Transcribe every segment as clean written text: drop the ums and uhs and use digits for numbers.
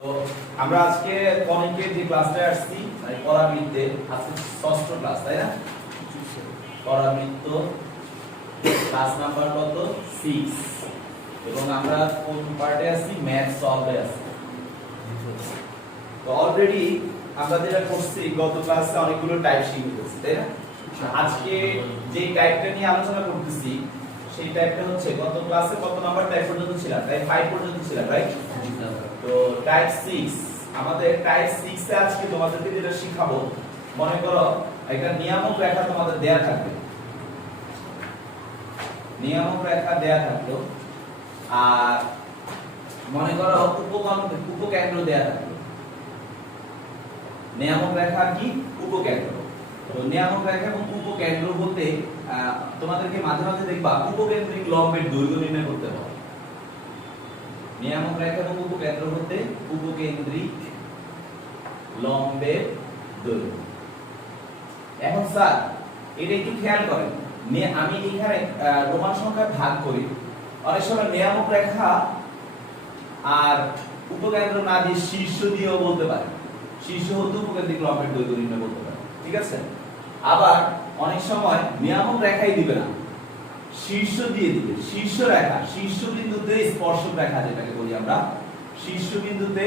তো আমরা আজকে কনিকের যে ক্লাসটা আসছি মানে পরাবৃত্তে আজকে ষষ্ঠ ক্লাস তাই না পরাবৃত্ত ক্লাস নাম্বার কত 6 এবং আমরা কোন পার্টে আছি ম্যাথ সলভে আছি তো অলরেডি আমরা যেটা করছি গত ক্লাসে অনেকগুলো টাইপ শিখেছি তাই না আজকে যে টাইপটা নিয়ে আলোচনা করতেছি সেই টাইপটা হচ্ছে গত ক্লাসে কত নাম্বার টাইপ পর্যন্ত ছিল তাই 5 পর্যন্ত ছিল রাইট তো টাইপ 6 আমাদের টাইপ 6 এ আজকে তোমাদেরকে যেটা শিখাবো মনে করো একটা নিয়ামক রেখা তোমাদের দেয়া থাকবে নিয়ামক রেখা দেয়া থাকলো আর মনে করো উপকেন্দ্র দেয়া থাকলো নিয়ামক রেখা কি উপকেন্দ্র তো নিয়ামক রেখা এবং উপকেন্দ্র বলতে তোমাদেরকে মাঝে মাঝে দেখবা উপকেন্দ্রিক লম্বের দৈর্ঘ্য নির্ণয় করতে হবে নিয়ামক রেখা এবং উপকেন্দ্র হতে উপকেন্দ্রিক লম্বের দৈর্ঘ্য এখন স্যার এটা একটু খেয়াল করেন আমি এখানে রোমান সংখ্যায় ভাগ করি অনেক সময় নিয়ামক রেখা আর উপকেন্দ্র না দিয়ে শীর্ষ দিয়েও বলতে পারে শীর্ষ হতে উপকেন্দ্রিক লম্বের দৈর্ঘ্য নির্ণয় করতে পারে ঠিক আছে আবার অনেক সময় নিয়ামক রেখাই দিবে না শীর্ষ দিয়ে দিবে শীর্ষ রেখা শীর্ষবিন্দুতে স্পর্শক রেখা যেটাকে বলি আমরা শীর্ষবিন্দুতে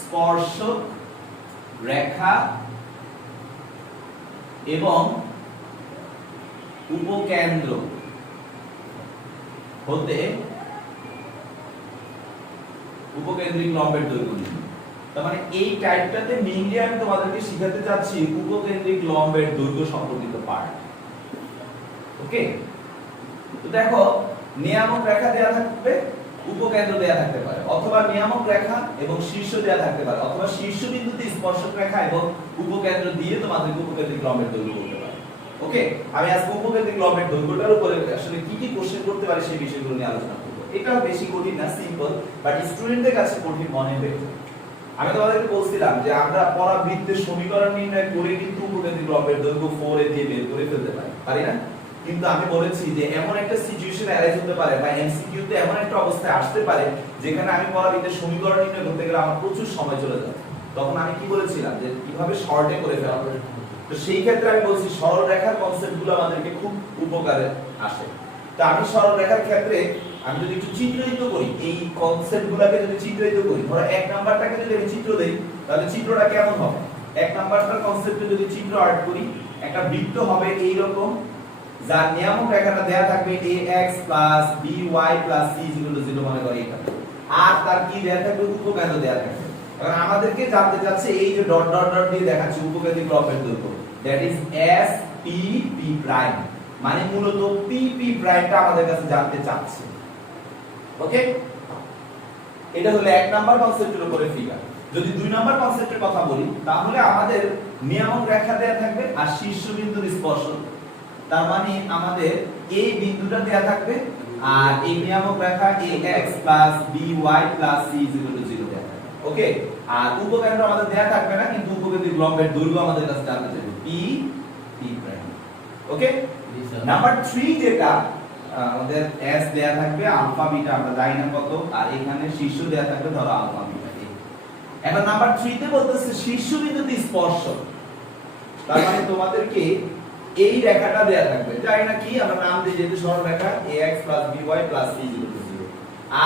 স্পর্শক রেখা এবং উপকেন্দ্র হতে উপকেন্দ্রিক লম্বের দৈর্ঘ্য নির্ণয় তার মানে এই টাইপটাতে মেইনলি আমি তোমাদেরকে শিখাতে যাচ্ছি উপকেন্দ্রিক লম্বের দৈর্ঘ্য সম্পর্কিত পার্ট ওকে তো দেখো নিয়ামক রেখা দেয়া থাকবে উপকেন্দ্র দেয়া থাকতে পারে অথবা নিয়ামক রেখা এবং শীর্ষ দেয়া থাকতে পারে অথবা শীর্ষবিন্দুতে স্পর্শক রেখা এবং উপকেন্দ্র দিয়ে তোমাদেরকে উপকেন্দ্রিক লম্বের দৈর্ঘ্য বলতে পারে ওকে আমি আজকে উপকেন্দ্রিক লম্বের দৈর্ঘ্যটার উপরে আসলে কি কি কোশ্চেন করতে পারে সেই বিষয়গুলো নিয়ে আলোচনা করব এটা বেশি কঠিন না সিম্পল বাট স্টুডেন্টদের কাছে কঠিন মনে হয় আমি তোমাদেরকে বলছিলাম যে আমরা পরাবৃত্তের সমীকরণ নির্ণয় করে কিন্তু উপকেন্দ্রিক লম্বের দৈর্ঘ্য 4 এ দিয়ে বের করে ফেলতে পারি না কিন্তু আমি বলেছি যে এমন একটা সিচুয়েশন অ্যারাইজ হতে পারে বা এমসিকিউ তে এমন একটা অবস্থায় আসতে পারে যেখানে আমি পরাবৃত্তের সমীকরণ নির্ণয় করতে গেলে আমার প্রচুর সময় চলে যাবে তখন আমি কি বলেছিলাম যে কিভাবে শর্টে করে ফেলা হবে তো সেই ক্ষেত্রে আমি বলছি সরল রেখার কনসেপ্টগুলো আমাদেরকে খুব উপকারে আসে তো আমি সরল রেখার ক্ষেত্রে আমি যদি একটু চিত্রায়িত করি এই কনসেপ্টগুলোকে যদি চিত্রায়িত করি ধরো এক নাম্বারটাকে যদি আমি চিত্র দেই তাহলে চিত্রটা কেমন হবে এক নাম্বারটার কনসেপ্টে যদি চিত্র আর্ট করি একটা বৃত্ত হবে এই রকম যার নিয়ামক রেখাটা দেয়া থাকবে ax by c 0 মনে করি এটা আর তার কি দেয়া থাকবে উপকেন্দ্র দেয়া থাকবে কারণ আমাদেরকে জানতে যাচ্ছে এই যে ডট ডট ডট দিয়ে দেখাচ্ছে উপকেন্দ্রিক লম্বের দৈর্ঘ্য that is s p p prime মানে মূলত p p প্রাইমটা আমাদের কাছে জানতে চাচ্ছে ওকে এটা হলো এক নাম্বার কনসেপ্টের উপরে ফিগার যদি দুই নাম্বার কনসেপ্টের কথা বলি তাহলে আমাদের নিয়ামক রেখা দেয়া থাকবে আর শীর্ষবিন্দুর স্পর্শক তার মানে আমাদের এই বিন্দুটা দেয়া থাকবে আর এই নিয়ামক রেখা ax by c 0 দেয়া থাকবে ওকে আর উপকেন্দ্র আমাদের দেয়া থাকবে না কিন্তু উপকেন্দ্রিক লম্বের দৈর্ঘ্য আমাদের কাছে জানতে চাইবে p p prime okay number 3 যেটা আমাদের s দেয়া থাকবে আলফা বিটা আমরা জানি না কত আর এখানে শীর্ষ দেয়া থাকবে ধরো আলফা বিটা এখন নাম্বার 3 তে বলতেছে শীর্ষবিন্দুতে স্পর্শক তার মানে তোমাদেরকে এই রেখাটা দেয়া থাকবে জানি না কি আমরা নাম দিই যেহেতু সরল রেখা ax by c 0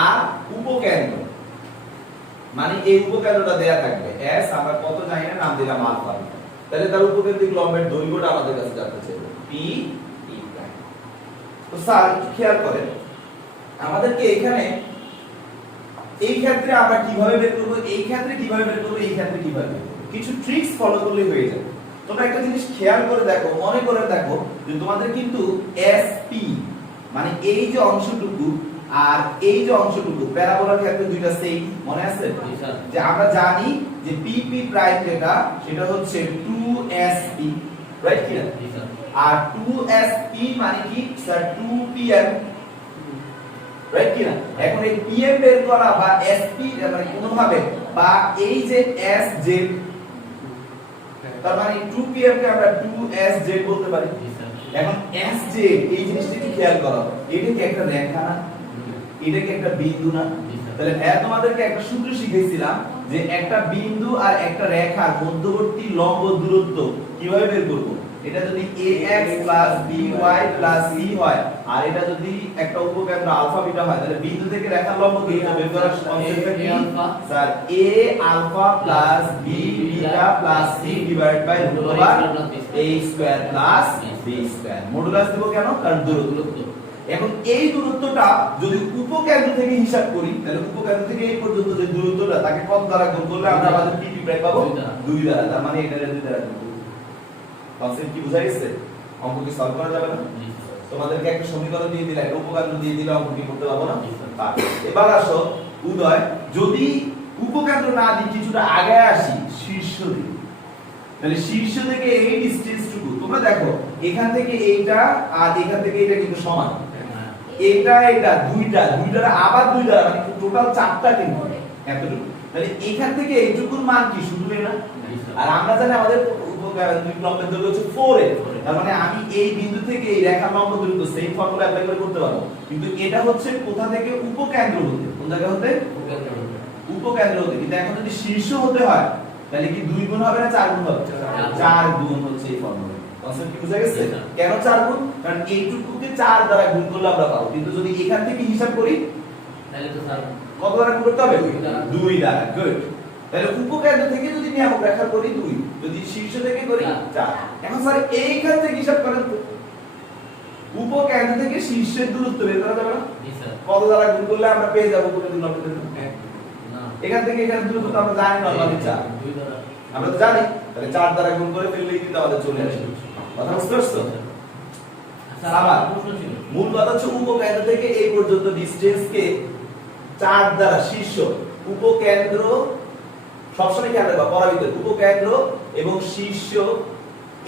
আর উপকেন্দ্র মানে এই উপকেন্দ্রটা দেয়া থাকবে s আমরা কত জানি না নাম দিলাম আলফা তাহলে তার উপকেন্দ্রিক লম্বের দৈর্ঘ্যটা আমাদের কাছে জানতে চাইবে p তো স্যার খেয়াল করেন আমাদেরকে এখানে এই ক্ষেত্রে আমরা কিভাবে বের করব এই ক্ষেত্রে কিভাবে বের করব এই ক্ষেত্রে কিভাবে বের করব কিছু ট্রিক্স ফলো করলে হয়ে যাবে তোমরা একটা জিনিস খেয়াল করে দেখো মনে করে দেখো যে তোমাদের কিন্তু SP মানে এই যে অংশটুকু আর এই যে অংশটুকু প্যারাবোলার ক্ষেত্রে দুইটা সেম মনে আছে যে আমরা জানি যে PP প্রাইম যেটা সেটা হচ্ছে 2SP রাইট কি না আর 2SP মানে কি স্যার 2PM রাইট কি না এখন এই PM বের করা বা SP মানে কোনো ভাবে বা এই যে SZ তার মানে 2PM কে আমরা 2SZ বলতে পারি এখন SZ এই জিনিসটা একটু খেয়াল করো এটা কি একটা রেখা না এটা কি একটা বিন্দু না তাহলে তোমাদেরকে একটা সূত্র শিখিয়েছিলাম যে একটা বিন্দু আর একটা রেখার মধ্যবর্তী লম্ব দূরত্ব কিভাবে বের করব? এটা যদি ax by c হয় আর এটা যদি একটা উপকেন্দ্র আলফা বিটা হয় তাহলে বিন্দু থেকে রেখার লম্ব দূরত্ব বের করার কনসেপ্টটা কি sir? a alpha b beta c divide by a square b square. Modulus দেব কেন? কারণ দূরত্ব। এখন এই দূরত্বটা যদি উপকেন্দ্র থেকে হিসাব করি তাহলে উপকেন্দ্র থেকে এই পর্যন্ত যে দূরত্বটা তাকে কত দ্বারা গুণ করলে আমরা আমাদের p প্রায় পাবো 2 দ্বারা। তার মানে এটা 2 দ্বারা গুণ করব। কনসেপ্ট কি বুঝা গেছে? অঙ্ক কি সলভ করা যাবে না? তোমাদেরকে একটা সমীকরণ দিয়ে দিলে একটা উপকেন্দ্র দিয়ে দিলে অঙ্ক কি করতে পারবো না? এবার আসো উদয়, যদি উপকেন্দ্র না দিই কিছুটা আগে আসি শীর্ষ দিকে, তাহলে শীর্ষ থেকে এই ডিসটেন্সটুকু তোমরা দেখো এখান থেকে এইটা আর এখান থেকে এটা কিন্তু সমান। এটা দুইটার আবার 2 দ্বারা মানে টোটাল 4টা কিন্তু এতটুকু। তাহলে এখান থেকে এইটুকুর মান কি শুধু না? আর আমরা জানি আমাদের উপকেন্দ্রিক লম্বের দৈর্ঘ্য হচ্ছে 4a। তার মানে আমি এই বিন্দু থেকে এই রেখার লম্ব দৈর্ঘ্য সেম ফর্মুলা অ্যাপ্লাই করে করতে পারবো। কিন্তু এটা হচ্ছে কোথা থেকে? উপকেন্দ্র হতে। কোন জায়গা হতে? উপকেন্দ্র হতে। কিন্তু এখন যদি শীর্ষ হতে হয় তাহলে কি 2 গুণ হবে না 4 গুণ হবে? 4 গুণ হচ্ছে এই ফর্মুলা। কনসেপ্ট কি বুঝা গেছে? কেন 4 গুণ? কারণ এইটুকুকে 4 দ্বারা গুণ করলে আমরা পাবো। কিন্তু যদি এখান থেকে হিসাব করি তাহলে তো স্যার কত দ্বারা গুণ করতে হবে? 2 দ্বারা। গুড। তাহলে উপকেন্দ্র থেকে যদি নিয়ামক রেখা করি 2, যদি শীর্ষ থেকে করি 4। এখন স্যার এইখান থেকে হিসাব করেন তো উপকেন্দ্র থেকে শীর্ষের দূরত্ব বের করা যাবে না? জি স্যার। কত দ্বারা গুণ করলে আমরা পেয়ে যাব উপকেন্দ্র লম্বের দূরত্ব? না, এখান থেকে এখানে দূরত্ব তো আমরা জানি নরমালি 4। 2 দ্বারা আমরা তো জানি, তাহলে 4 দ্বারা গুণ করে ফেললেই কিন্তু আমাদের চলে আসে। কথা বুঝতে পারছো? আচ্ছা, আবার মূল কথা হচ্ছে উপকেন্দ্র থেকে এই পর্যন্ত ডিসটেন্স কে 4 দ্বারা শীর্ষ উপকেন্দ্র সবসময় খেয়াল রাখবা পরাবিদ্যুৎ উপকেন্দ্র এবং শীর্ষ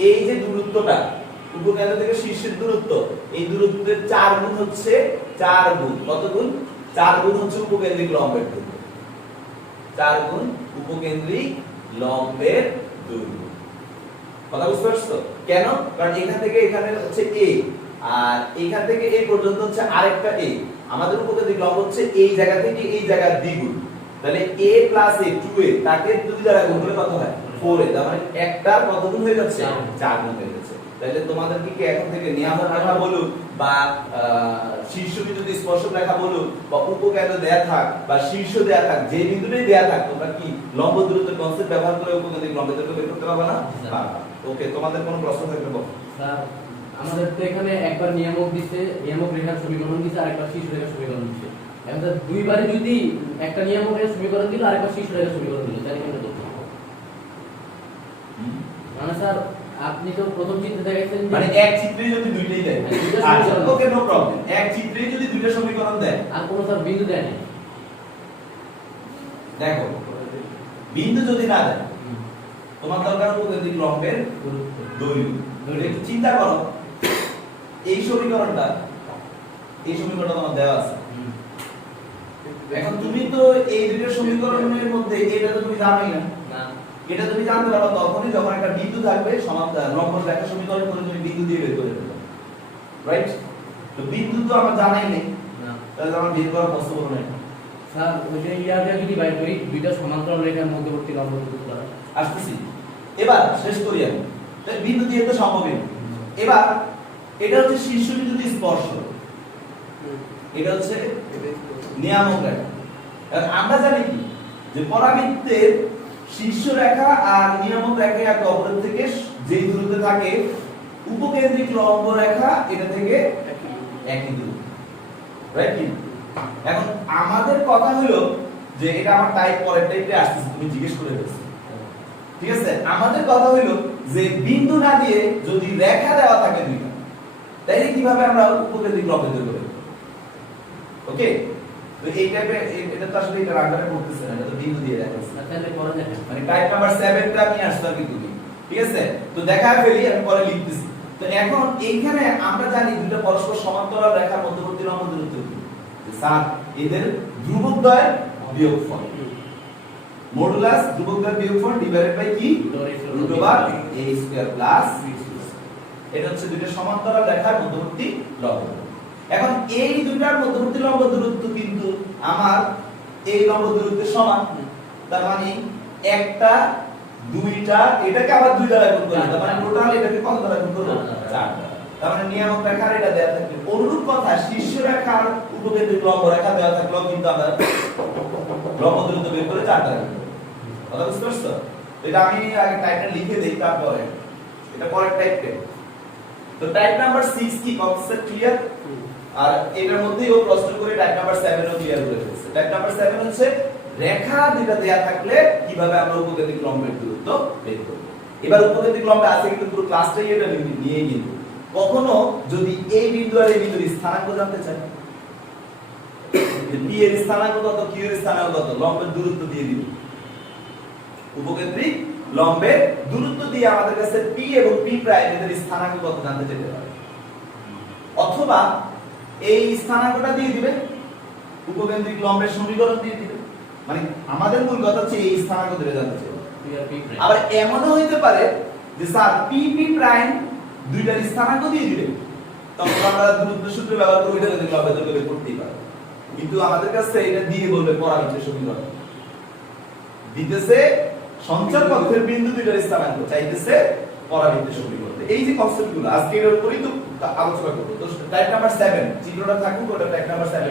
এই যে দূরত্বটা উপকেন্দ্র থেকে শীর্ষের দূরত্ব এই দূরত্বের 4 গুণ হচ্ছে 4 গুণ কত গুণ? 4 গুণ হচ্ছে উপকেন্দ্রিক লম্বের দৈর্ঘ্য। 4 গুণ উপকেন্দ্রিক লম্বের দৈর্ঘ্য। কথা বুঝতে পারছো? কেন? কারণ এখান থেকে এখানে হচ্ছে a আর এখান থেকে এই পর্যন্ত হচ্ছে আরেকটা a। আমাদের উপকেন্দ্রিক লম্ব হচ্ছে এই জায়গা থেকে এই জায়গার দ্বিগুণ। তাহলে a + a 2a তাকে 2 দ্বারা গুণ করলে কত হয়? 4a। তার মানে একটা কত গুণ হয়ে যাচ্ছে? 4 গুণ হয়ে যাচ্ছে। তাহলে তোমাদের কি এখন থেকে নিয়ামক রেখা বলুক বা শীর্ষ বিন্দুতে স্পর্শক রেখা বলুক বা উপকেন্দ্র দেয়া থাক বা শীর্ষ দেয়া থাক যে বিন্দুটাই দেয়া থাক তোমরা কি লম্ব দূরত্বের কনসেপ্ট ব্যবহার করে উপকেন্দ্রিক লম্বের দৈর্ঘ্য বের করতে পারবে না? পারবে। ওকে, তোমাদের কোনো প্রশ্ন থাকলে বলো। স্যার আমাদের তো এখানে একবার নিয়ামক দিতে নিয়ামক রেখার সমীকরণ দিতে আরেকবার শীর্ষ রেখার সমীকরণ দিতে। এখন স্যার দুইবারই যদি একটা নিয়ামক রেখার সমীকরণ দিল আরেকবার শীর্ষ রেখার সমীকরণ দিল তাহলে কেন করতে হবে? মানে স্যার আপনি তো প্রথম চিত্রে দেখাইছেন মানে এক চিত্রে যদি দুইটাই দেয় আচ্ছা ওকে নো প্রবলেম। এক চিত্রে যদি দুইটা সমীকরণ দেয় আর কোনো স্যার বিন্দু দেয় না, দেখো বিন্দু যদি না দেয় তোমার দরকার উপকেন্দ্রিক লম্বের দৈর্ঘ্য। একটু চিন্তা করো এই সমীকরণটা তোমার দেওয়া আছে। এখন তুমি তো এই দুটো সমীকরণের মধ্যে এটা তো তুমি জানোই না। এটা তুমি জানতে পারো তখনই যখন একটা বিন্দু থাকবে লম্ব রেখা সমীকরণ করে তুমি বিন্দু দিয়ে বের করে ফেলবে। রাইট? তো বিন্দু তো আমরা জানাই নেই না, তাহলে আমরা বের করা পসিবল নয়। স্যার ওই যে ইয়াটা কি ডিভাইড করি দুইটা সমান্তরাল রেখার মধ্যবর্তী লম্ব দূরত্ব দ্বারা আসতেছি। এবার শেষ করি আমি। তাহলে বিন্দু দিয়ে তো সম্ভবই। এবার এটা হচ্ছে শীর্ষ বিন্দুতে স্পর্শ, এটা হচ্ছে নিয়ামক রেখা। আমরা জানি কি যে পরাবৃত্তের শীর্ষ রেখা আর নিয়ামক রেখা একে অপরের থেকে যে দূরত্বে থাকে উপকেন্দ্রিক লম্ব রেখা এটা থেকে একই দূরত্ব। রাইট? কি এখন আমাদের কথা হলো যে এটা আমার টাইপ পরের টাইপে আসছে তুমি জিজ্ঞেস করে ফেলছো। ঠিক আছে? আমাদের কথা হলো যে বিন্দু না দিয়ে যদি রেখা দেওয়া থাকে দুইটা তাইলে কিভাবে আমরা উপকেন্দ্রিক লম্ব বের করব? ওকে, তো এই টাইপে এটা তো আসলে এটা রাগারে করতেছে না, এটা তো বিন্দু দিয়ে দেখাচ্ছে। তাহলে পরে দেখেন মানে টাইপ নাম্বার 7 টা আমি আসছে আর কি তুমি। ঠিক আছে? তো দেখা ফেলি আমি পরে লিখতেছি। তো এখন এইখানে আমরা জানি দুটো পরস্পর সমান্তরাল রেখার মধ্যবর্তী লম্ব দূরত্ব কি? যে স্যার এদের ধ্রুবকদ্বয় বিয়োগফল মডুলাস ধ্রুবকদ্বয় বিয়োগফল ডিভাইডেড বাই কি √a² এটা হচ্ছে দুটো সমান্তরাল রেখার মধ্যবর্তী লম্ব। এখন এই দুটার মধ্যবর্তী লম্ব দূরত্ব কিন্তু আমার এই লম্ব দূরত্বের সমান। তার মানে একটা দুইটা এটাকে আবার দুই দ্বারা গুণ করলে তার মানে টোটাল এটাকে কত দ্বারা গুণ করব 4 দ্বারা। তার মানে নিয়ামক রেখার এটা দেয়া থাকবে। অনুরূপ কথা শীর্ষ রেখার উপকেন্দ্রিক লম্ব রেখা দেয়া থাকলেও কিন্তু আমরা লম্ব দূরত্ব বের করে 4 দ্বারা গুণ করব। কথা বুঝতে পারছো? এটা আমি আগে টাইপটা লিখে দেই তারপরে এটা পরের টাইপটা। তো টাইপ নাম্বার 6 কি কনসেপ্ট ক্লিয়ার? আর এটার মধ্যেই ও প্রশ্ন করে টাইপ নাম্বার 7 ও ক্লিয়ার করে ফেলছে। টাইপ নাম্বার 7 হচ্ছে রেখা দুটো দেয়া থাকলে কিভাবে আমরা উপকেন্দ্রিক লম্বের দূরত্ব বের করব। এবার উপকেন্দ্রিক লম্বে আছে কিন্তু পুরো ক্লাসটাই এটা নিয়ে কিন্তু কখনো যদি এই বিন্দু আর এই বিন্দুর স্থানাঙ্ক জানতে চাই পি এর স্থানাঙ্ক কত কিউ এর স্থানাঙ্ক কত লম্বের দূরত্ব দিয়ে দিব। উপকেন্দ্রিক লম্বের দূরত্ব দিয়ে আমাদের কাছে পি এবং পি প্রাইম এদের স্থানাঙ্ক কত জানতে চাইতে পারে। অথবা এই স্থানাঙ্কটা দিয়ে দিবে উপকেন্দ্রিক লম্বের সমীকরণ দিয়ে দিবে। মানে আমাদের মূল কথা হচ্ছে এই স্থানাঙ্ক ধরে জানতে চাই। আবার এমনও হইতে পারে যে স্যার পি পি প্রাইম দুইটার স্থানাঙ্ক দিয়ে দিবে, তখন আমরা দূরত্ব সূত্র ব্যবহার করে এটা দেখলে লম্বের দৈর্ঘ্য বের করতেই পারি। কিন্তু আমাদের কাছে এটা দিয়ে বলবে পরাবিদ্যুৎ সমীকরণ দিতেছে সঞ্চার পথের বিন্দু দুইটার স্থানাঙ্ক চাইতেছে পরাবিদ্যুৎ সমীকরণ। এই যে কনসেপ্টগুলো আজকে এর উপরই তো আলোচনা করব। তো টাইপ নাম্বার 7 চিত্রটা থাকুক ওটা টাইপ নাম্বার 7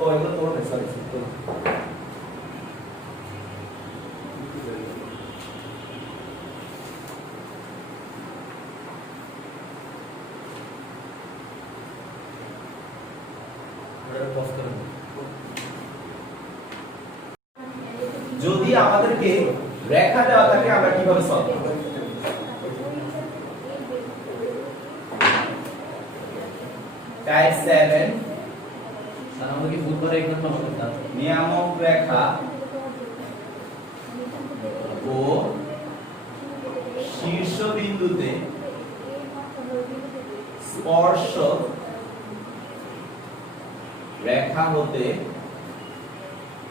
ও এগুলো তো হবে সরি যদি আমাদেরকে রেখা দেওয়া থাকে আমরা কিভাবে সলভ করব? টাইপ 7 স্যার আমাদের কি বুধবারে এখানে সমস্যা আছে? নিয়ামক রেখা ও শীর্ষ বিন্দুতে স্পর্শ রেখা হতে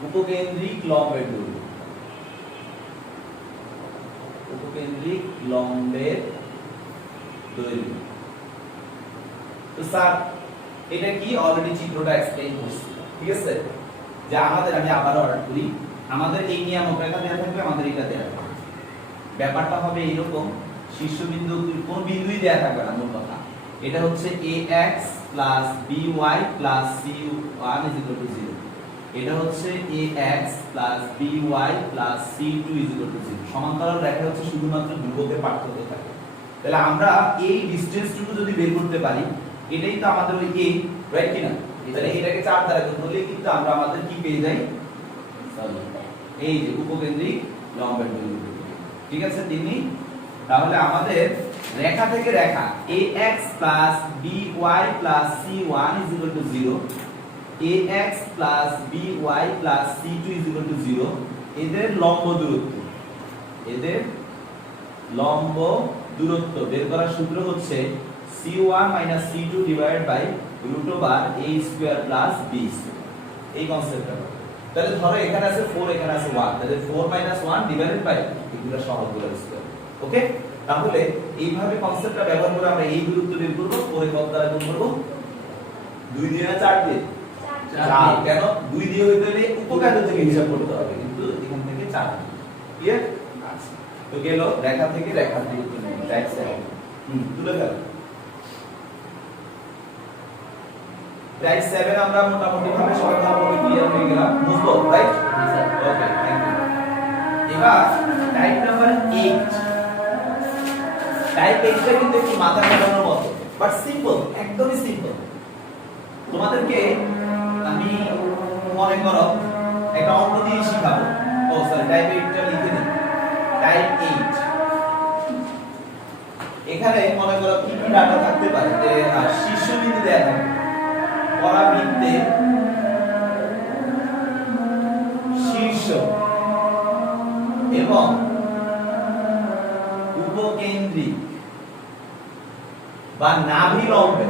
উপকেন্দ্রিক লম্বের দূরত্ব। উপকেন্দ্রিক লম্বের দৈর্ঘ্য। তো স্যার এটা কি অলরেডি চিত্রটা এক্সপ্লেইন করছি, ঠিক আছে? যে আমাদের আমি আবার অর্ডার করি, আমাদের এই নিয়ামক রেখা দেওয়া থাকবে, আমাদের এটা দেওয়া থাকবে। ব্যাপারটা হবে এরকম, শীর্ষবিন্দু কোন বিন্দুই দেওয়া থাকবে না মূল কথা। এটা হচ্ছে ax by c1 0। এটা হচ্ছে ax by c2 0। সমান্তরাল রেখা হচ্ছে শুধুমাত্র ধ্রুবকের পার্থক্য থাকে। তাহলে আমরা এই ডিসটেন্সটুকু যদি বের করতে পারি, এটাই তো আমাদের ওই a, রাইট কি না? তাহলে এটাকে 4 দ্বারা গুণ করলে কিন্তু আমরা আমাদের কি পেয়ে যাই? এই যে উপকেন্দ্রিক লম্বের দৈর্ঘ্য। ঠিক আছে তিনি? তাহলে আমাদের রেখা থেকে রেখা ax by c1 0, ax by c2 0 এদের লম্ব দূরত্ব, এদের লম্ব দূরত্ব বের করার সূত্র হচ্ছে c1 c2 divided by root over a square plus b square। এই কনসেপ্টটা। তাহলে ধরো এখানে আছে 4 এখানে আছে 1, তাহলে 4 1 divided by এগুলা সহগগুলো স্কয়ার। ওকে? তাহলে এইভাবে কনসেপ্টটা ব্যবহার করে আমরা এই দূরত্ব বের করব। 4 এর কত দ্বারা গুণ করব? 2 দিয়ে না 4 দিয়ে? 4। কেন? 2 দিয়ে হইতে হলে উপকেন্দ্র থেকে হিসাব করতে হবে, কিন্তু এখান থেকে 4। ক্লিয়ার? আচ্ছা। তো গেল রেখা থেকে রেখার দূরত্ব নিয়ে টাইপ 7 তুলে ফেল। টাইপ 7 আমরা মোটামুটি ভাবে সবাই ভালোভাবে ক্লিয়ার হয়ে গেলাম, বুঝলো? রাইট? Okay, thank you. এবার টাইপ নাম্বার 8। টাইপ 8টা কিন্তু একটু মাথা ঘামানোর মতো, বাট সিম্পল, একদমই সিম্পল। তোমাদেরকে আমি মনে করো একটা অঙ্ক দিয়ে শিখাবো। ও সরি, টাইপ 8টা লিখে দিই। টাইপ 8 এখানে মনে করো কি কি ডাটা থাকতে পারে, যে শীর্ষবিন্দু দেয়া থাকবে, পরাবৃত্তের শীর্ষ এবং উপকেন্দ্রিক বা নাভি লম্বে,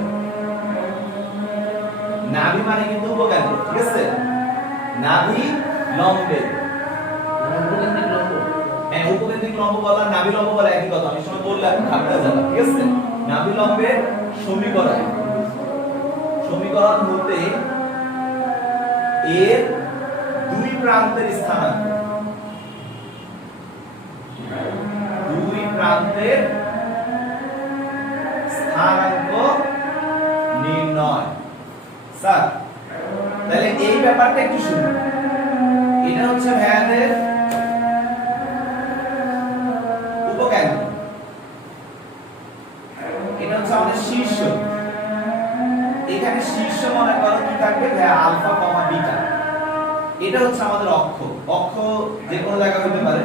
নাভি মানে কিন্তু উপকেন্দ্র, ঠিক আছে? নাভি লম্বে, উপকেন্দ্রিক লম্ব, হ্যাঁ উপকেন্দ্রিক লম্ব বলা নাভি লম্ব বলা একই কথা। আমি সময় বললাম ভাবতে যাবে, ঠিক আছে? নাভি লম্বের সমীকরণ হতে এর দুই প্রান্তের স্থানাঙ্ক প্রান্তের স্থানাঙ্ক নির্ণয়। স্যার তাহলে এই ব্যাপারটা একটু শুনুন। এটা হচ্ছে ভাইয়াদের উপকেন্দ্র, এটা হচ্ছে আমাদের শীর্ষ। এখানে শীর্ষ মনে করো কি থাকবে ভাইয়া, আলফা কমা বিটা। এটা হচ্ছে আমাদের অক্ষ। অক্ষ যে কোনো জায়গা হইতে পারে,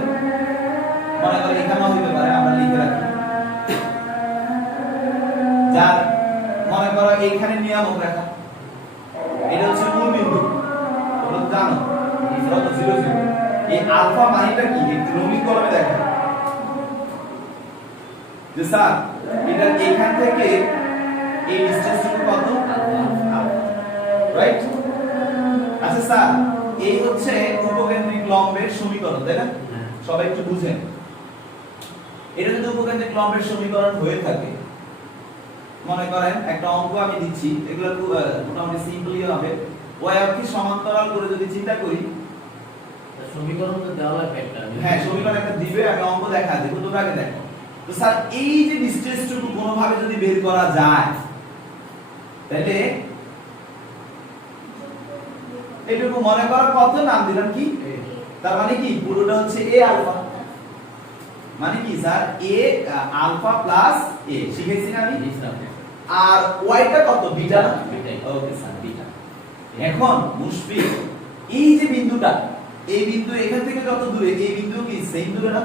মনে করো এখানেও হইতে পারে, আমরা লিখে রাখি। যার মনে করো এইখানে নিয়ামক রেখা, এটা হচ্ছে মূল বিন্দু, তোমরা জানো এটা তো 0 0। এই আলফা মানেটা কি একটু রঙিন কলমে দেখো যে স্যার এটা এখান থেকে এই ডিসটেন্স কত, রাইট? আচ্ছা স্যার এই হচ্ছে উপকেন্দ্রিক লম্বের সমীকরণ, তাই না? সবাই একটু বুঝেন, এটা যদি উপকেন্দ্রিক লম্বের সমীকরণ হয়ে থাকে, মনে করেন একটা অঙ্ক আমি দিচ্ছি, এগুলো মোটামুটি সিম্পলি হবে। ওই অক্ষে সমান্তরাল করে যদি চিন্তা করি, সমীকরণ তো দেওয়া লাগবে একটা। হ্যাঁ সমীকরণ একটা দিবে, আমি অঙ্ক দেখা দেব, তোমরা আগে দেখো। তো স্যার এই যে ডিসটেন্সটুকু কোনোভাবে যদি বের করা যায়, তাহলে এইটুকু মনে করো কত, নাম দিলাম কি, তার মানে কি পুরোটা হচ্ছে a আলফা। মানে কি sir a alpha plus a, শিখেছি না আমি? আর y টা কত, বিটা। Okay sir beta. এখন মুশফিক এই যে বিন্দুটা, এই বিন্দু এখান থেকে যত দূরে, এই বিন্দু কি সেম দূরে না?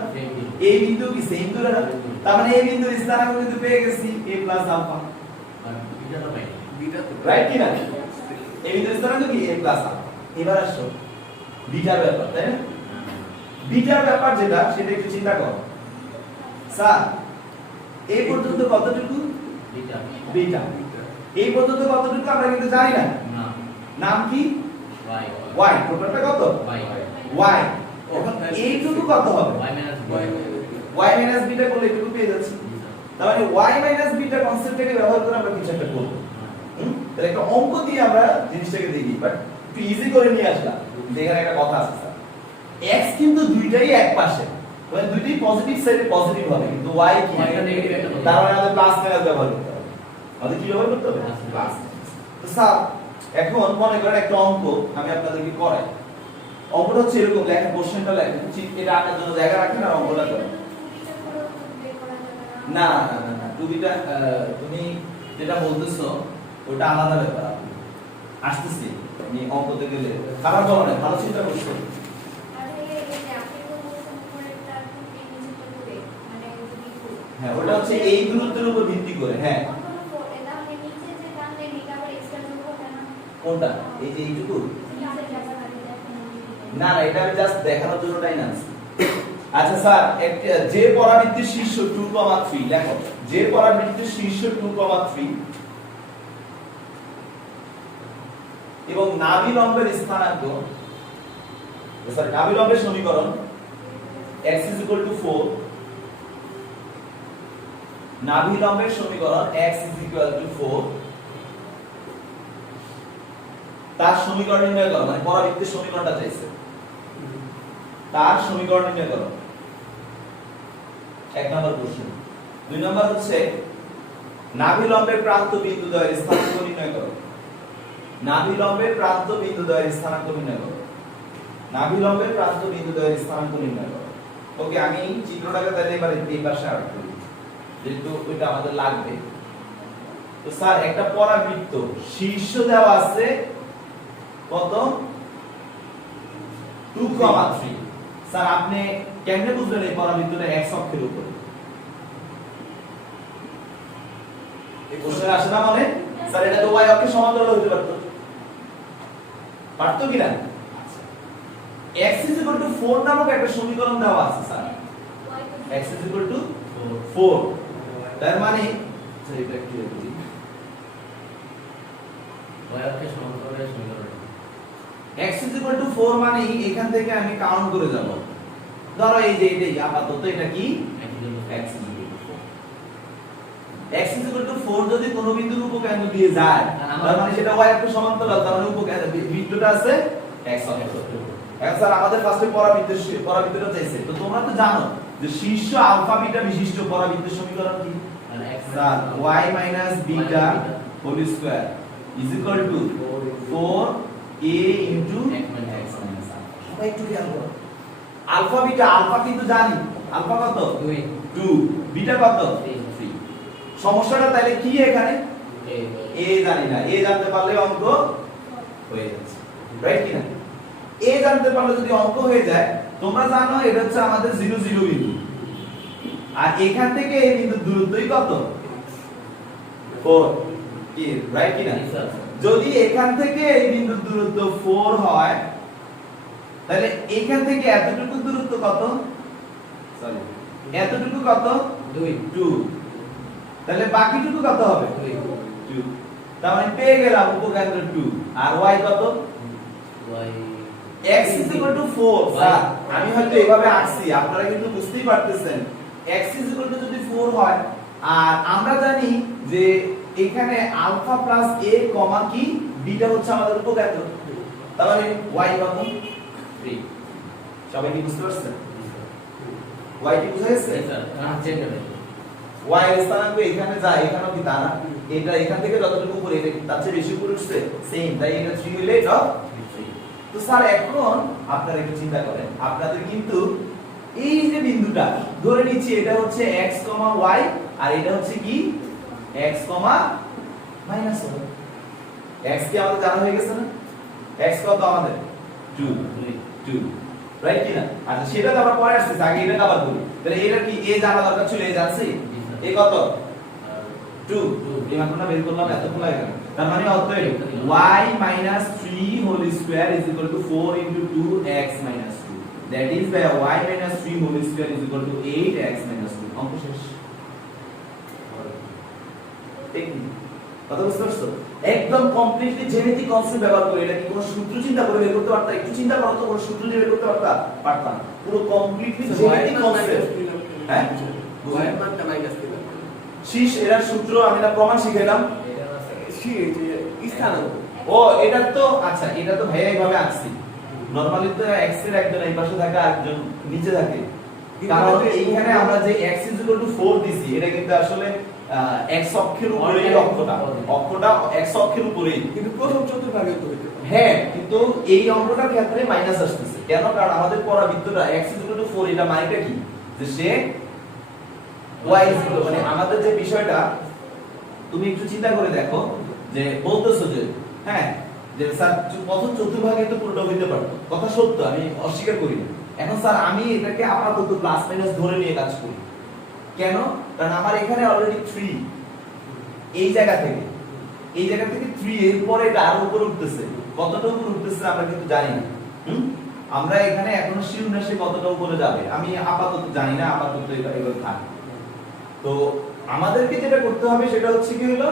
এই বিন্দু কি সেম দূরে না? তার মানে এই বিন্দুর স্থানাঙ্ক কিন্তু পেয়ে গেছি a প্লাস আলফা। বিটাটা পাই, বিটা তো রাইট কি না? এই বিন্দুর স্থানাঙ্ক কি a প্লাস আলফা। এবার আসো বিটার ব্যাপার, তাই না? বিটার ব্যাপার যেটা, সেটা একটু চিন্তা করো। স্যার এই পর্যন্ত কতটুকু বিটা, বিটা, এই পর্যন্ত কতটুকু আমরা কিন্তু জানি না। না নাম কি? y, y, টোটালটা কত? y, y। এখন এইটুকু কত হবে? y minus b, y minus beta করলে এইটুকু পেয়ে যাচ্ছি। তার মানে y মাইনাস বিটা কনসেপ্টটাকে ব্যবহার করে আমরা কিছু একটা করব। তাহলে একটা অঙ্ক দিয়ে আমরা জিনিসটাকে দেখি, বাট একটু ইজি করে নিয়ে আসলাম। এখানে একটা কথা আছে স্যার, x কিন্তু দুইটাই এক পাশে, মানে দুইটাই পজিটিভ সাইডে পজিটিভ হবে, কিন্তু y কি একটা নেগেটিভ একটা তার মানে আমাদের প্লাস মাইনাস ব্যবহার করতে হবে। আমাদের কি ব্যবহার করতে হবে? প্লাস। তো স্যার এখন মনে করেন একটা অঙ্ক আমি আপনাদেরকে করাই। অঙ্কটা হচ্ছে এরকম, লেখেন কোশ্চেনটা লেখেন, এটা আপনার জন্য জায়গা রাখেন আর অঙ্কটা করেন। না না না না, তুমি যেটা বলতেছো ওটা আলাদা ব্যাপার। আসতেছি আমি অঙ্কতে গেলে খারাপ বলো না, ভালো চিন্তা করছো। হ্যাঁ ওটা হচ্ছে এই দূরত্বের উপর ভিত্তি করে। হ্যাঁ কোনটা? এই যে এইটুকু? না না, এটা আমি জাস্ট দেখানোর জন্য টাইম আছে। আচ্ছা স্যার যে পরাবৃত্তির শীর্ষ 2,3 লেখো, যে পরাবৃত্তির শীর্ষ 2,3 এবং নাভি লম্বের স্থানাঙ্ক, স্যার নাভি লম্বের সমীকরণ x 4, নাভি লম্বের সমীকরণ x 4, তার সমীকরণ নির্ণয় করো, মানে পরাবৃত্তির সমীকরণটা চাইছে, তার সমীকরণ নির্ণয় করো। এক নম্বর প্রশ্ন। দুই নম্বর হচ্ছে নাভি লম্বের প্রান্ত বিন্দু দ্বয়ের স্থানাঙ্ক নির্ণয় করো। নাভি লম্বের প্রান্ত বিন্দু দ্বয়ের স্থানাঙ্ক নির্ণয় করো। নাভি লম্বের প্রান্ত বিন্দু দ্বয়ের স্থানাঙ্ক নির্ণয় করো। ওকে, আমি চিত্রটাকে তাহলে এবার এই পাশে আর্ট করি, যেহেতু ওইটা আমাদের লাগবে। তো স্যার একটা পরাবৃত্ত শীর্ষ দেওয়া আছে কত? 2,3। স্যার আপনি কেমনে বুঝলেন এই পরাবৃত্তটা x অক্ষের উপরে? এই কোশ্চেন আসে না মনে? স্যার এটা তো y অক্ষের সমান্তরাল হতে পারতো, পারতো কি না? x 4 নামক একটা সমীকরণ দেওয়া আছে স্যার, x 4। তার মানে এটা একটু দেখি, y অক্ষের সমান্তরালের সমীকরণ x 4 মানে এখান থেকে আমি কাউন্ট করে যাব। ধরো এই যে এটাই আপাতত এটা কি x 4। x 4 যদি কোনো বিন্দুর উপকেন্দ্র দিয়ে যায়, তার মানে সেটা y অক্ষের সমান্তরাল, তার মানে উপকেন্দ্র বৃত্তটা আছে x অক্ষের। এখন স্যার আমাদের ফার্স্টে পরাবৃত্তটা চাইছে, তো তোমরা তো জানো যে শীর্ষ আলফা বিটা বিশিষ্ট পরাবৃত্তের সমীকরণ কি? Sir y - beta whole square is equal to 4a into x minus alpha. সবাই একটু খেয়াল করো, আলফা বিটা, আলফা কিন্তু জানি, আলফা কত? 2, বিটা কত? 3। সমস্যাটা তাহলে কি এখানে? a জানি না, a জানতে পারলে অঙ্ক হয়ে যাচ্ছে, রাইট কি না? a জানতে পারলে যদি অঙ্ক হয়ে যায়, তোমরা জানো এটা হচ্ছে আমাদের 0 0 বিন্দু, আর এখান থেকে এই বিন্দুর দূরত্বই কত? 4, কি রাইট কি না? যদি এখান থেকে এই বিন্দুর দূরত্ব 4 হয়, তাহলে এখান থেকে এতটুকু দূরত্ব কত? সরি, এতটুকু কত? 2। তাহলে বাকিটুকু কত হবে? 2। তার মানে পেয়ে গেলাম উপকেন্দ্র 2, আর y কত? x 4। স্যার আমি হয়তো এভাবে আঁকছি, আপনারা কিন্তু বুঝতেই পারতেছেন x যদি 4 হয়, আর আমরা জানি যে এখানে আলফা প্লাস a কমা কি বিটা হচ্ছে আমাদের উপকেন্দ্র, তার মানে y কত? 3। সবাই কি বুঝতে পারছেন? y কি বুঝা গেছে? y এর স্থানাঙ্ক এখানে যায়, এখানেও কি তা না? এটা এখান থেকে যতটুকু উপরে, এটা তার চেয়ে বেশি উপরে উঠছে, সেম, তাই এটা 3 হইলে এটা 3। তো স্যার এখন আপনারা একটু চিন্তা করেন, আপনাদের কিন্তু এই যে বিন্দুটা ধরে নিচ্ছি এটা হচ্ছে x, y, আর এটা হচ্ছে কি x, -1। x কি আমাদের জানা হয়ে গেছে না? x কত আমাদের? 2, রাইট কি না? আচ্ছা সেটা তো আমরা পরে আসছে, আগে এটা আবার করি। তাহলে এটা কি a জানা দরকার ছিল, a জানছি? a কত? 2। এই মাত্রটা বের করলাম, এতক্ষণ লাগে না। তার মানে অতএব y - 3 whole square is equal to 4 into 2x - 2, that is by y - 3 whole square is equal to 8x - 2। অঙ্ক শেষ। ঠিক কথা বুঝতে পারছো? একদম কমপ্লিটলি জ্যামিতিক কনসেপ্ট ব্যবহার করে, এটা কি কোনো সূত্র চিন্তা করে বের করতে পারতা? একটু চিন্তা করো তো, কোনো সূত্র দিয়ে বের করতে পারতা? পারতাম না। পুরো কমপ্লিটলি জ্যামিতিক কনসেপ্ট। হ্যাঁ y মানটা মাইনাস দিলাম। শীষ এর সূত্র আমি না প্রমাণ শিখাইলাম। ও এটা তো আচ্ছা, এটা তো ভাইয়া এইভাবে আঁকছি। নরমালি তো x এর একজন এই পাশে থাকে আর একজন নিচে থাকে, কারণ এইখানে আমরা যে x 4 দিছি, এটা কিন্তু আসলে x অক্ষের উপরেই অক্ষটা x অক্ষের উপরেই, কিন্তু প্রথম চতুর্ভাগে তো হইতো। হ্যাঁ, কিন্তু এই অঙ্কটার ক্ষেত্রে মাইনাস আসতেছে কেন? কারণ আমাদের পরাবৃত্তটা x 4, এটা মানেটা কি যে সে y মানে আমাদের যে বিষয়টা, তুমি একটু চিন্তা করে দেখো যে বলতেছো যে হ্যাঁ যে স্যার প্রথম চতুর্ভাগে তো পুরোটা হইতে পারতো, কথা সত্য, আমি অস্বীকার করি না। এখন স্যার আমি এটাকে আপাতত প্লাস মাইনাস ধরে নিয়ে কাজ করি, কেন? কারণ আমার এখানে অলরেডি 3, এই জায়গা থেকে 3, এরপরে এটা আরো উপরে উঠতেছে, কতটা উপরে উঠতেছে আমরা কিন্তু জানি না। আমরা এখানে এখনো শিওর না সে কতটা উপরে যাবে, আমি আপাতত জানি না, আপাতত এটা এভাবে থাকে। তো আমাদেরকে যেটা করতে হবে সেটা হচ্ছে কি হলো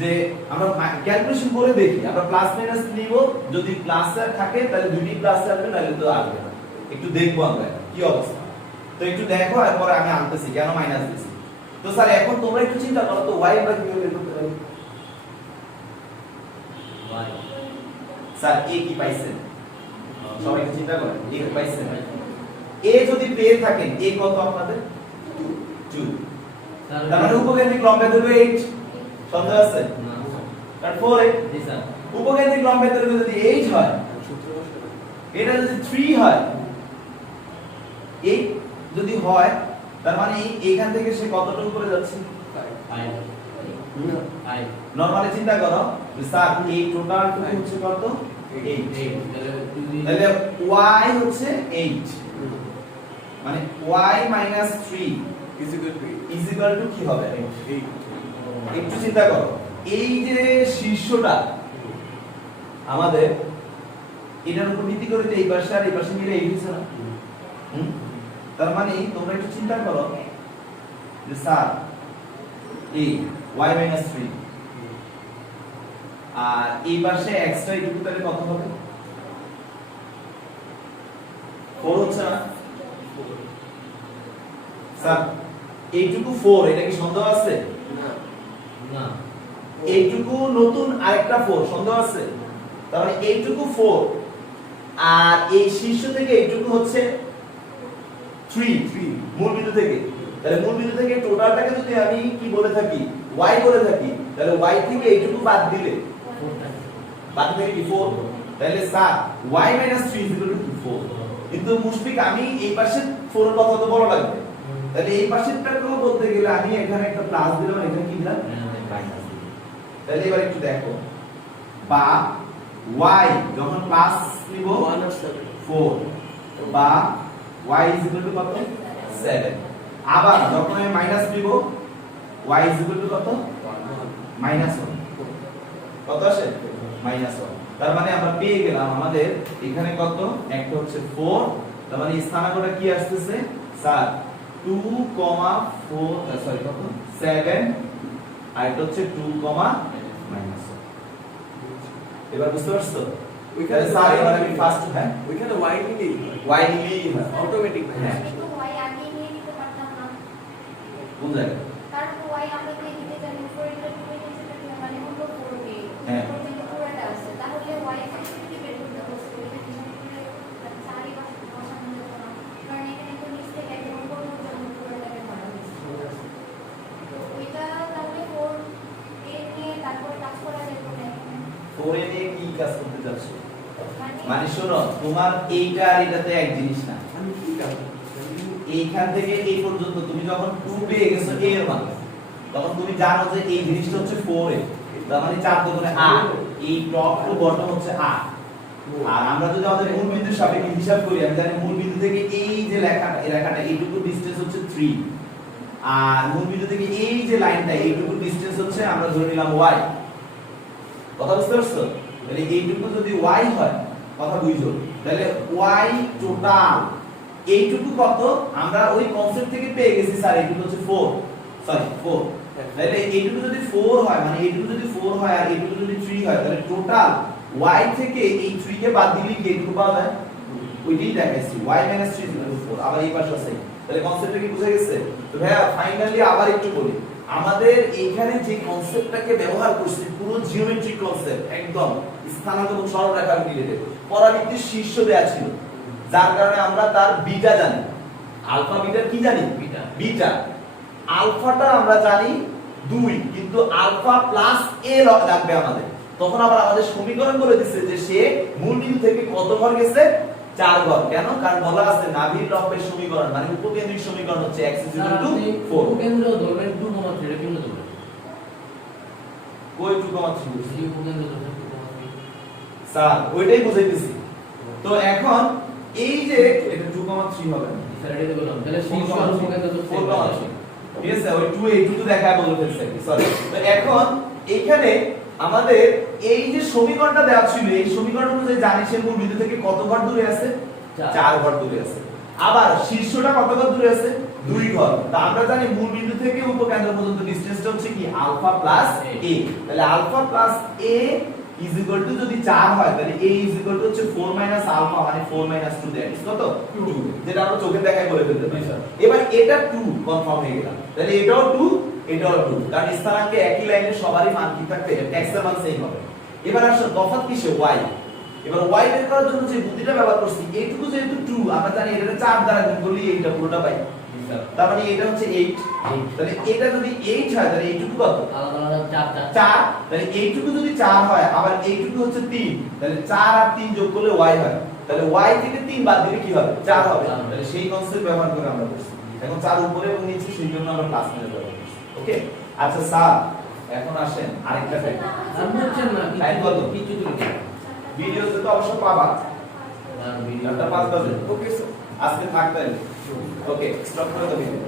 যে আমরা ক্যালকুলেশন করে দেখি, আমরা প্লাস মাইনাস নিব, যদি প্লাস আর থাকে তাহলে দুইটি প্লাস আসবে, নাহলে তো আসবে না। একটু দেখবো আমরা কি অবস্থা, তো একটু দেখো, এরপর আমি আনতেছি কেন মাইনাস দিছি। তো স্যার এখন তোমরা একটু চিন্তা করো তো y আমরা কিভাবে বের করতে পারি? স্যার a কি পাইছেন? সবাই একটু চিন্তা করেন, a কি পাইছেন? a যদি পেয়ে থাকেন, a কত আপনাদের? 2। তার মানে উপকেন্দ্রিক লম্বের দৈর্ঘ্য 8, সন্দেহ আছে? না কারণ 4 জি স্যার। উপকেন্দ্রিক লম্বের দৈর্ঘ্য যদি 8 হয়, এটা যদি 3 হয়, 8 যদি হয়, তার মানে এইখান থেকে সে কতটা উপরে যাচ্ছে? 5 নরমালি চিন্তা করো যে স্যার এই টোটাল হচ্ছে কত? 8। তাহলে y হচ্ছে 8, মানে y - 3 ইজ ইকুয়াল টু কি হবে? 8। একটু চিন্তা করো, এই যে শীর্ষটা আমাদের এটার উপর ভিত্তি করে এই পাশে আর এই পাশে মিলে 8 হচ্ছে না? তার মানে তোমরা একটু চিন্তা করো যে স্যার এই y - 3 আর এই পাশে x টা একটু তাহলে কত হবে? 4 হচ্ছে না? স্যার এইটুকু 4, এটা কি সন্দেহ আছে? না। এইটুকু নতুন আরেকটা 4, সন্দেহ আছে? তার মানে এইটুকু 4, আর এই শীর্ষ থেকে এইটুকু হচ্ছে 3 মূল বিন্দু থেকে। তাহলে মূল বিন্দু থেকে টোটালটাকে যদি আমি কি বলে থাকি y বলে থাকি, তাহলে y থেকে এইটুকু বাদ দিলে বাকি থেকে কি 4। তাহলে স্যার y 3 4। কিন্তু মুশফিক আমি এই পাশে 4 এর কথা তো বড় লাগবে, তাহলে এই পাশেরটাকেও বলতে গেলে আমি এখানে একটা প্লাস দিলাম, এখানে কি দিলাম মাইনাস দিলাম। তাহলে এবার একটু দেখো, বা y যখন প্লাস নিব 4, তো বা y কত 7। আবার যখন আমি মাইনাস নিব y কত -1। কত আসে -1। তার মানে আমরা পেয়ে গেলাম আমাদের এখানে কত, একটা হচ্ছে 4, তার মানে স্থানাঙ্কটা কি আসতেছে স্যার 2,4 সরি কত 7, আর এটা হচ্ছে 2,-1। এবার বুঝতে পারছো? ওইখানে স্যার এবার আমি ফার্স্ট হ্যাঁ ওইখানে y নিলেই y নিলেই হয় অটোমেটিক। হ্যাঁ কিন্তু y আগে নিয়ে নিতে পারতাম না, কোন জায়গায় কারণ y আমরা তো এদিকে জানি উপরেরটা টুকে নিচেটা কি মানে হলো 4 হ্যাঁ। পর্যন্ত পুরোটা আছে, তাহলে y ফ্যাক্টরটি বের করতে হচ্ছে এটা হিসাব করে চারই পাশে বসানো যেত না, কারণ এখানে তো নিচ থেকে একদম উপর পর্যন্ত পুরোটাকে ধরা হয়েছে। ওইটা তাহলে 4 এ নিয়ে তারপর কাজ করা যেত না এখানে। 4 এ নিয়ে কি কাজ করতে যাচ্ছ? মানে মানে শোনো, তোমার এইটা আর এটাতে এক জিনিস না। আমি কি কাজ এইখান থেকে এই পর্যন্ত তুমি যখন 2 পেয়ে গেছো a এর মান, তখন তুমি জানো যে এই জিনিসটা হচ্ছে 4 এ, তার মানে 4 দুগুণে 8, এই টপ টু বটম হচ্ছে 8। আর আমরা যদি আমাদের মূল বিন্দুর সাপেক্ষে হিসাব করি, আমি জানি মূল বিন্দু থেকে এই যে লেখাটা এই রেখাটা এইটুকু ডিসটেন্স হচ্ছে 3, আর মূল বিন্দু থেকে এই যে লাইনটা এইটুকু ডিসটেন্স হচ্ছে আমরা ধরে নিলাম y। কথা বুঝতে পারছো? তাহলে এইটুকু যদি y হয়, কথা বুঝো, তাহলে y টোটাল এইটুকু কত আমরা ওই কনসেপ্ট থেকে পেয়ে গেছি স্যার, এইটুকু হচ্ছে 4 সরি 4। তাহলে এইটুকু যদি 4 হয়, মানে এইটুকু যদি 4 হয় আর এইটুকু যদি 3 হয়, তাহলে টোটাল y থেকে এই 3 কে বাদ দিলে কি এইটুকু পাওয়া যায়? ওইটাই দেখাইছি y 3 4। আবার এই পাশে আছে, তাহলে কনসেপ্টটা কি বুঝে গেছে? তো ভাইয়া ফাইনালি আবার একটু বলি, আমাদের এইখানে যে কনসেপ্টটাকে ব্যবহার করছি পুরো জিওমেট্রিক কনসেপ্ট, একদম স্থানাঙ্ক এবং সরলরেখা রিলেটেড, পরাবৃত্তির শীর্ষ দেয়া ছিল, যার কারণে আমরা তার বিটা জানি, আলফা বিটার কি জানি বিটা। আলফাটা আমরা জানি 2, কিন্তু আলফা প্লাস a লাগবে আমাদের। তখন আবার আমাদের সমীকরণ বলে দিচ্ছে যে সে মূল বিন্দু থেকে কত ঘর গেছে 4 ঘর। কেন? কারণ বলা আছে নাভির লম্বের সমীকরণ মানে উপকেন্দ্রিক সমীকরণ হচ্ছে x 4। উপকেন্দ্র ধরবেন 2,3 এটা কেমনে ধরবেন? কই 2,3 যদি উপকেন্দ্র ধরবেন 2,3 স্যার ওইটাই বুঝাইতেছি। তো এখন এই যে এটা 2,3 হবে না স্যার এটা বললাম তাহলে শীর্ষ আর উপকেন্দ্র তো 4,3 ঠিক আছে, ওই 2 এই 2 দেখায় বলে ফেলছে সরি। তো এখন এইখানে আমাদের এই যে সমীকরণটা দেওয়া ছিল, এই সমীকরণ অনুযায়ী জানি সে মূল বিন্দু থেকে কত ঘর দূরে আছে 4 ঘর দূরে আছে। আবার শীর্ষটা কত ঘর দূরে আছে 2 ঘর। তা আমরা জানি মূল বিন্দু থেকে উপকেন্দ্র পর্যন্ত ডিসটেন্সটা হচ্ছে কি আলফা প্লাস a। তাহলে alpha plus a is equal to যদি 4 হয় তাহলে a ইজ ইকুয়াল টু হচ্ছে 4 মাইনাস আলফা মানে 4 মাইনাস 2 দ্যাট ইজ কত 2, যেটা আমরা চোখে দেখাই বলে ফেলতে পারি। এবার এটা 2 কনফার্ম হয়ে গেল, তাহলে এটাও 2 এটাও 2, কারণ স্থানাঙ্কে একই লাইনে সবারই মান কি থাকবে x এর মান সেম হবে। এবার আসলে তফাৎ কিসে y। এবার y বের করার জন্য যে বুদ্ধিটা ব্যবহার করছি, এইটুকু যেহেতু 2 আমরা জানি এটা 4 দ্বারা গুণ করলে এইটা পুরোটা পাই, তার মানে এটা হচ্ছে 8। তাহলে এটা যদি 8 হয় তাহলে এইটুকু কত আলাদা আলাদা 4 4। তাহলে এইটুকু যদি 4 হয় আবার এইটুকু হচ্ছে 3, তাহলে 4 আর 3 যোগ করলে y হয়। তাহলে y থেকে 3 বাদ দিলে কি হবে 4 হবে। তাহলে সেই কনসেপ্ট ব্যবহার করে আমরা করছি। এখন 4 উপরে এবং নিচে সেই জন্য আমরা প্লাস মাইনাস ব্যবহার করছি। ওকে আচ্ছা স্যার এখন আসেন আরেকটা টাইপ। আর বুঝছেন না টাইপ কত কিছু তুলে ভিডিওতে তো অবশ্য পাবা, আর ভিডিও একটা 5 বাজে ওকে স্যার। আজকে থাকতে ওকে স্টপ করে দাও ভিডিও।